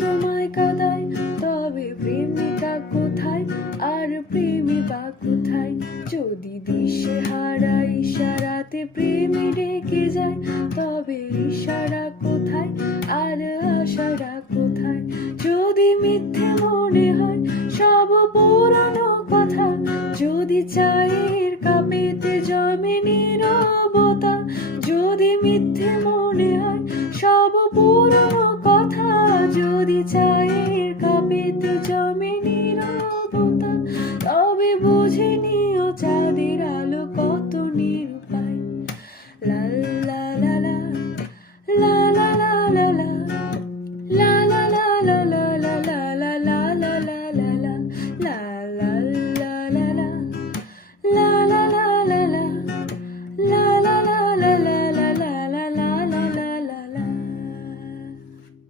তোমায় কাঁদায়, তবে প্রেমিকা কোথায় আর প্রেমী বা কোথায়? যদি দিশে হারা ইশারাতে প্রেমী ডেকে যায়, তবে ইশারা কোথায় আর আশারা কোথায়? যদি মিথ্যে